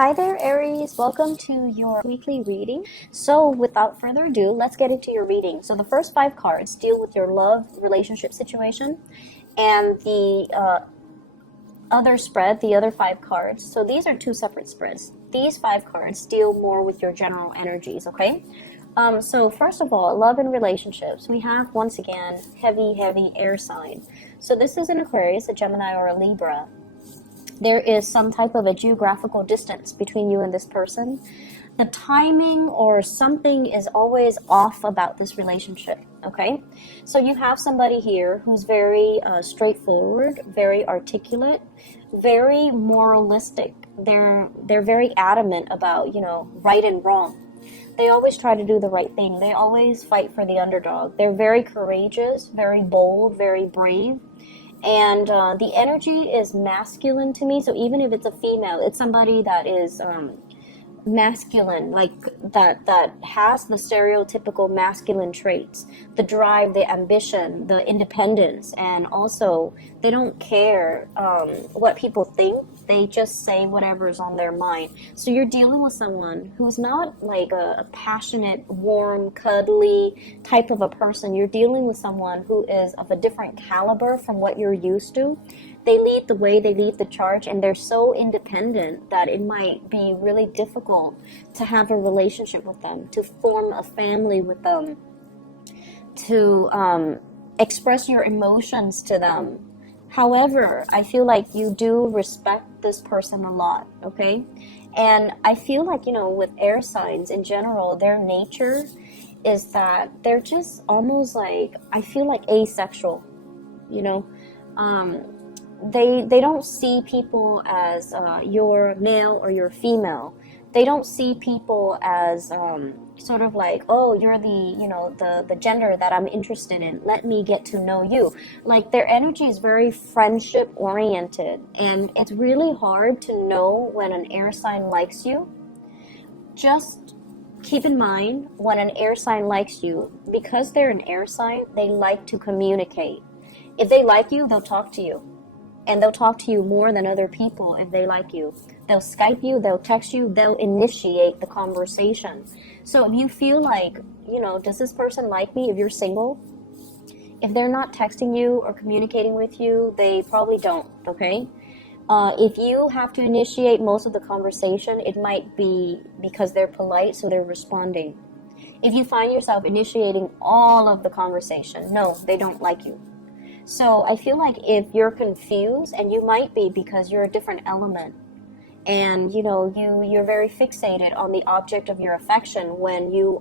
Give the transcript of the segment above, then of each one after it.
Hi there, Aries. Welcome to your weekly reading. So without further ado, let's get into your reading. So the first 5 cards deal with your love relationship situation, and the other spread, the other 5 cards. So these are 2 separate spreads. These 5 cards deal more with your general energies, okay? So first of all, love and relationships. We have, once again, heavy air sign. So this is an Aquarius, a Gemini, or a Libra. There is some type of a geographical distance between you and this person. The timing or something is always off about this relationship, okay? So you have somebody here who's very straightforward, very articulate, very moralistic. They're very adamant about, right and wrong. They always try to do the right thing. They always fight for the underdog. They're very courageous, very bold, very brave. And the energy is masculine to me. So even if it's a female, it's somebody that is masculine, like that has the stereotypical masculine traits, the drive, the ambition, the independence, and also they don't care what people think. They just say whatever's on their mind. So you're dealing with someone who's not like a passionate, warm, cuddly type of a person. You're dealing with someone who is of a different caliber from what you're used to. They lead the way, they lead the charge, and they're so independent that it might be really difficult to have a relationship with them, to form a family with them, to express your emotions to them. However, I feel like you do respect this person a lot, okay? And I feel like, with air signs in general, their nature is that they're just almost like, I feel like asexual, They don't see people as you're male or you're female. They don't see people as sort of like, oh, you're the gender that I'm interested in. Let me get to know you. Like their energy is very friendship oriented, and it's really hard to know when an air sign likes you. Just keep in mind, when an air sign likes you, because they're an air sign, they like to communicate. If they like you, they'll talk to you. And they'll talk to you more than other people if they like you. They'll Skype you, they'll text you, they'll initiate the conversation. So if you feel like, does this person like me? If you're single, if they're not texting you or communicating with you, they probably don't, okay? If you have to initiate most of the conversation, it might be because they're polite, so they're responding. If you find yourself initiating all of the conversation, no, they don't like you. So I feel like if you're confused, and you might be because you're a different element, and you're very fixated on the object of your affection when you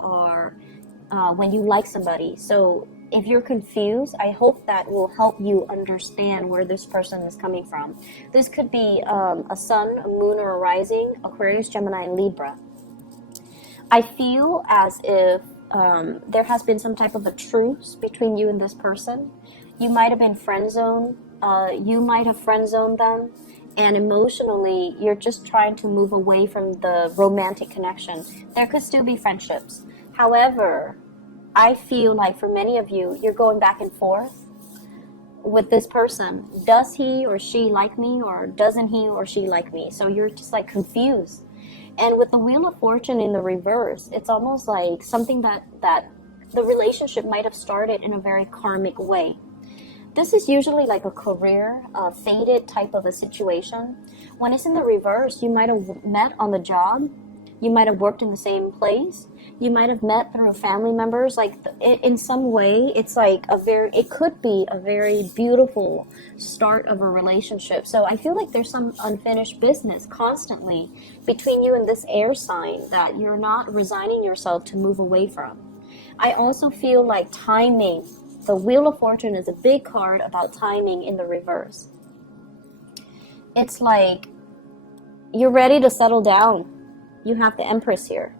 like somebody. So if you're confused, I hope that will help you understand where this person is coming from. This could be a sun, a moon, or a rising, Aquarius, Gemini, and Libra. I feel as if there has been some type of a truce between you and this person. You might have been friend zoned. You might have friend zoned them. And emotionally, you're just trying to move away from the romantic connection. There could still be friendships. However, I feel like for many of you, you're going back and forth with this person. Does he or she like me, or doesn't he or she like me? So you're just like confused. And with the Wheel of Fortune in the reverse, it's almost like something that the relationship might have started in a very karmic way. This is usually like a career, fated type of a situation. When it's in the reverse, you might have met on the job. You might have worked in the same place. You might have met through family members. Like in some way, it's like it could be a very beautiful start of a relationship. So I feel like there's some unfinished business constantly between you and this air sign that you're not resigning yourself to move away from. I also feel like timing. The Wheel of Fortune is a big card about timing in the reverse. It's like you're ready to settle down. You have the Empress here.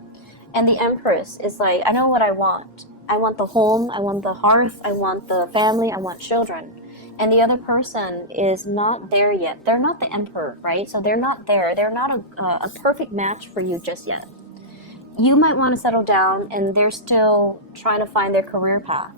And the Empress is like, I know what I want. I want the home, I want the hearth, I want the family, I want children. And the other person is not there yet. They're not the Emperor, right? So they're not there. They're not a perfect match for you just yet. You might want to settle down, and they're still trying to find their career path.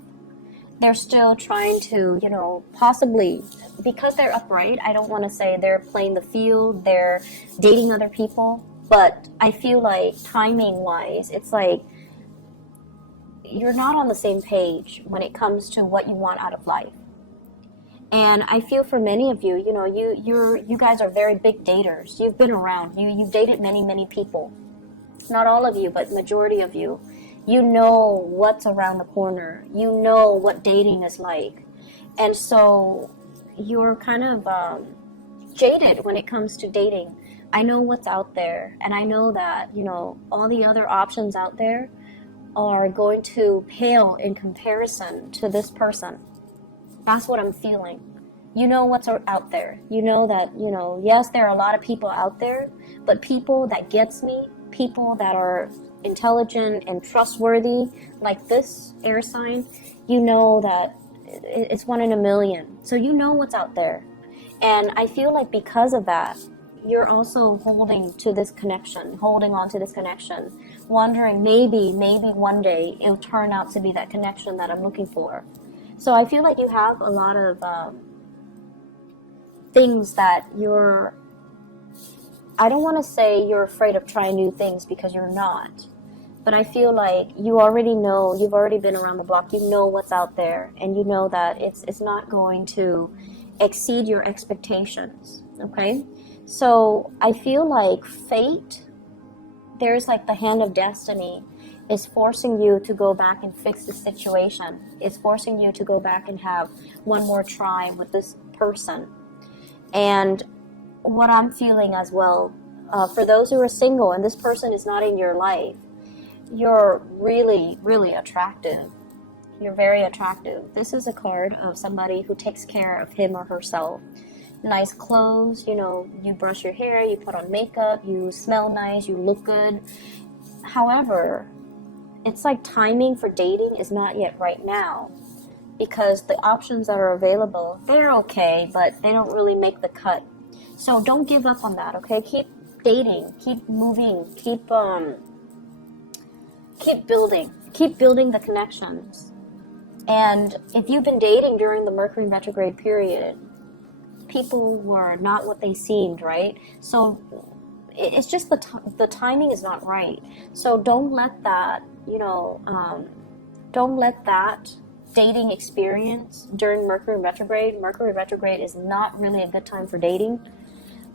They're still trying to, possibly, because they're upright, I don't want to say they're playing the field, they're dating other people. But I feel like timing wise, it's like you're not on the same page when it comes to what you want out of life. And I feel for many of you, you know, you guys are very big daters. You've been around. You've dated many people. Not all of you, but majority of you. You know what's around the corner. You know what dating is like. And so you're kind of jaded when it comes to dating. I know what's out there, and I know that, you know, all the other options out there are going to pale in comparison to this person. That's what I'm feeling. You know what's out there. You know that, you know, yes, there are a lot of people out there, but people that gets me, people that are intelligent and trustworthy, like this air sign, you know that it's 1 in a million. So you know what's out there. And I feel like because of that, you're also holding on to this connection, wondering maybe one day it'll turn out to be that connection that I'm looking for. So I feel like you have a lot of things that I don't want to say you're afraid of trying new things, because you're not. But I feel like you already know, you've already been around the block, you know what's out there, and you know that it's not going to exceed your expectations, okay? So I feel like fate, there's like the hand of destiny, is forcing you to go back and fix the situation. It's forcing you to go back and have one more try with this person. And what I'm feeling as well, for those who are single and this person is not in your life, you're really, really attractive. You're very attractive. This is a card of somebody who takes care of him or herself. Nice clothes, you know, you brush your hair, you put on makeup, you smell nice, you look good. However, it's like timing for dating is not yet right now, because the options that are available, they're okay, but they don't really make the cut. So don't give up on that, okay? Keep dating, keep moving, keep building the connections. And if you've been dating during the Mercury retrograde period, people were not what they seemed, right? So it's just the timing is not right. So don't let that, you know, don't let that dating experience during Mercury retrograde is not really a good time for dating.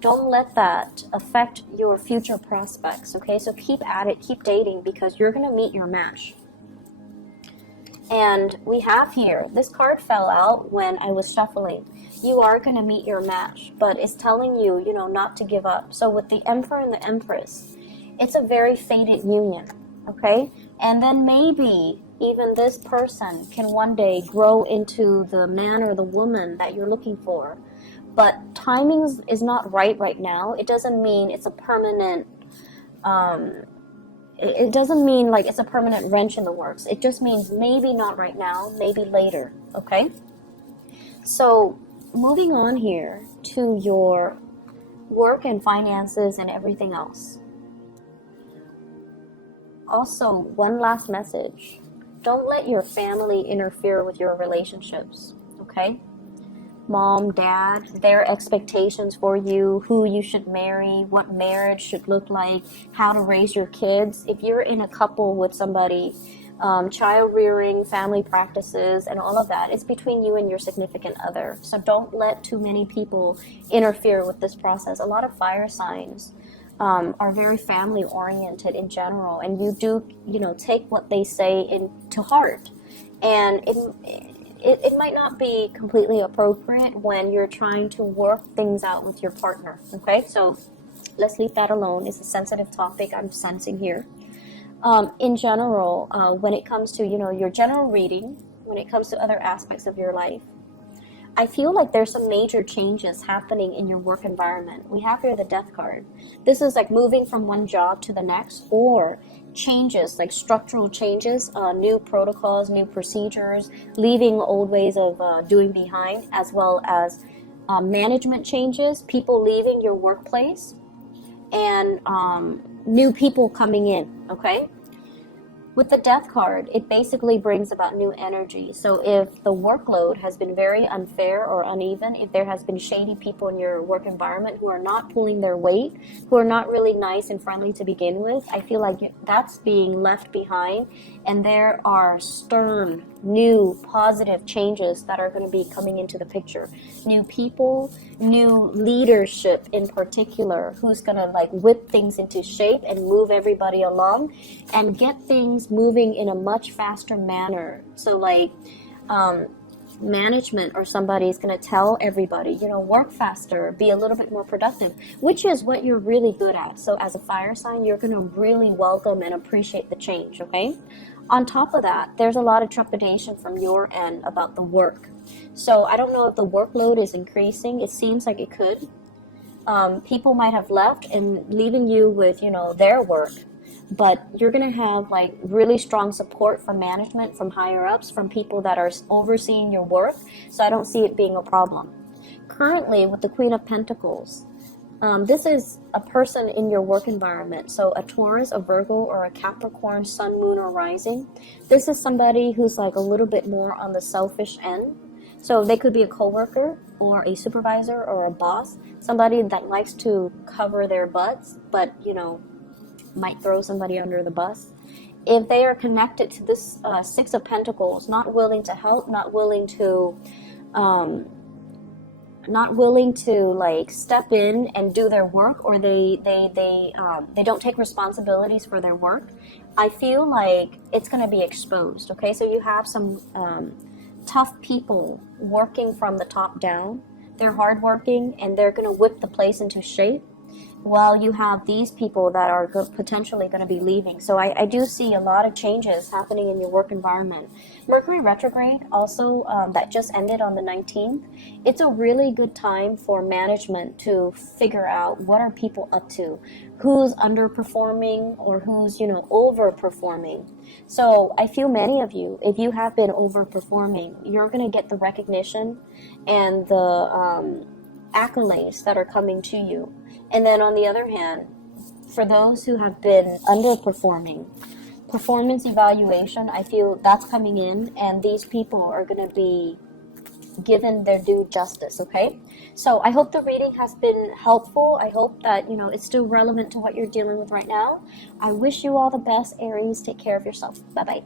Don't let that affect your future prospects, okay? So keep at it, keep dating, because you're going to meet your match. And we have here, this card fell out when I was shuffling. You are going to meet your match, but it's telling you, you know, not to give up. So with the Emperor and the Empress, it's a very fated union, okay? And then maybe even this person can one day grow into the man or the woman that you're looking for. But timing is not right now. It doesn't mean it's a permanent, it doesn't mean like it's a permanent wrench in the works. It just means maybe not right now, maybe later, okay? So moving on here to your work and finances and everything else. Also, one last message. Don't let your family interfere with your relationships, okay? Mom, dad, their expectations for you, who you should marry, what marriage should look like, how to raise your kids. If you're in a couple with somebody, child rearing, family practices, and all of that, it's between you and your significant other. So don't let too many people interfere with this process. A lot of fire signs are very family oriented in general, and you do, you know, take what they say into heart. And it might not be completely appropriate when you're trying to work things out with your partner, okay? So let's leave that alone. It's a sensitive topic I'm sensing here. In general, when it comes to, you know, your general reading, when it comes to other aspects of your life, I feel like there's some major changes happening in your work environment. We have here the Death card. This is like moving from one job to the next, or changes, like structural changes, new protocols, new procedures, leaving old ways of doing behind, as well as management changes, people leaving your workplace, and new people coming in, okay? With the death card, it basically brings about new energy. So if the workload has been very unfair or uneven, if there has been shady people in your work environment who are not pulling their weight, who are not really nice and friendly to begin with, I feel like that's being left behind, and there are stern, new, positive changes that are going to be coming into the picture. New people, new leadership in particular, who's going to like whip things into shape and move everybody along and get things moving in a much faster manner. So like management or somebody is going to tell everybody, you know, work faster, be a little bit more productive, which is what you're really good at. So as a fire sign, you're going to really welcome and appreciate the change, okay? On top of that, there's a lot of trepidation from your end about the work. So I don't know if the workload is increasing. It seems like it could. People might have left and leaving you with, you know, their work. But you're going to have like really strong support from management, from higher ups, from people that are overseeing your work. So I don't see it being a problem. Currently, with the Queen of Pentacles, this is a person in your work environment. So a Taurus, a Virgo, or a Capricorn, sun, moon, or rising. This is somebody who's like a little bit more on the selfish end. So they could be a coworker or a supervisor or a boss, somebody that likes to cover their butts, but, you know, might throw somebody under the bus. If they are connected to this Six of Pentacles, not willing to help, not willing to like step in and do their work, or they don't take responsibilities for their work, I feel like it's going to be exposed. Okay, so you have some tough people working from the top down. They're hardworking and they're going to whip the place into shape, while you have these people that are potentially going to be leaving. So I do see a lot of changes happening in your work environment. Mercury retrograde also, that just ended on the 19th. It's a really good time for management to figure out what are people up to, who's underperforming or who's, you know, overperforming. So I feel many of you, if you have been overperforming, you're going to get the recognition and the accolades that are coming to you. And then on the other hand, for those who have been underperforming, performance evaluation, I feel that's coming in, and these people are going to be given their due justice, okay? So I hope the reading has been helpful. I hope that, you know, it's still relevant to what you're dealing with right now. I wish you all the best, Aries. Take care of yourself. Bye-bye.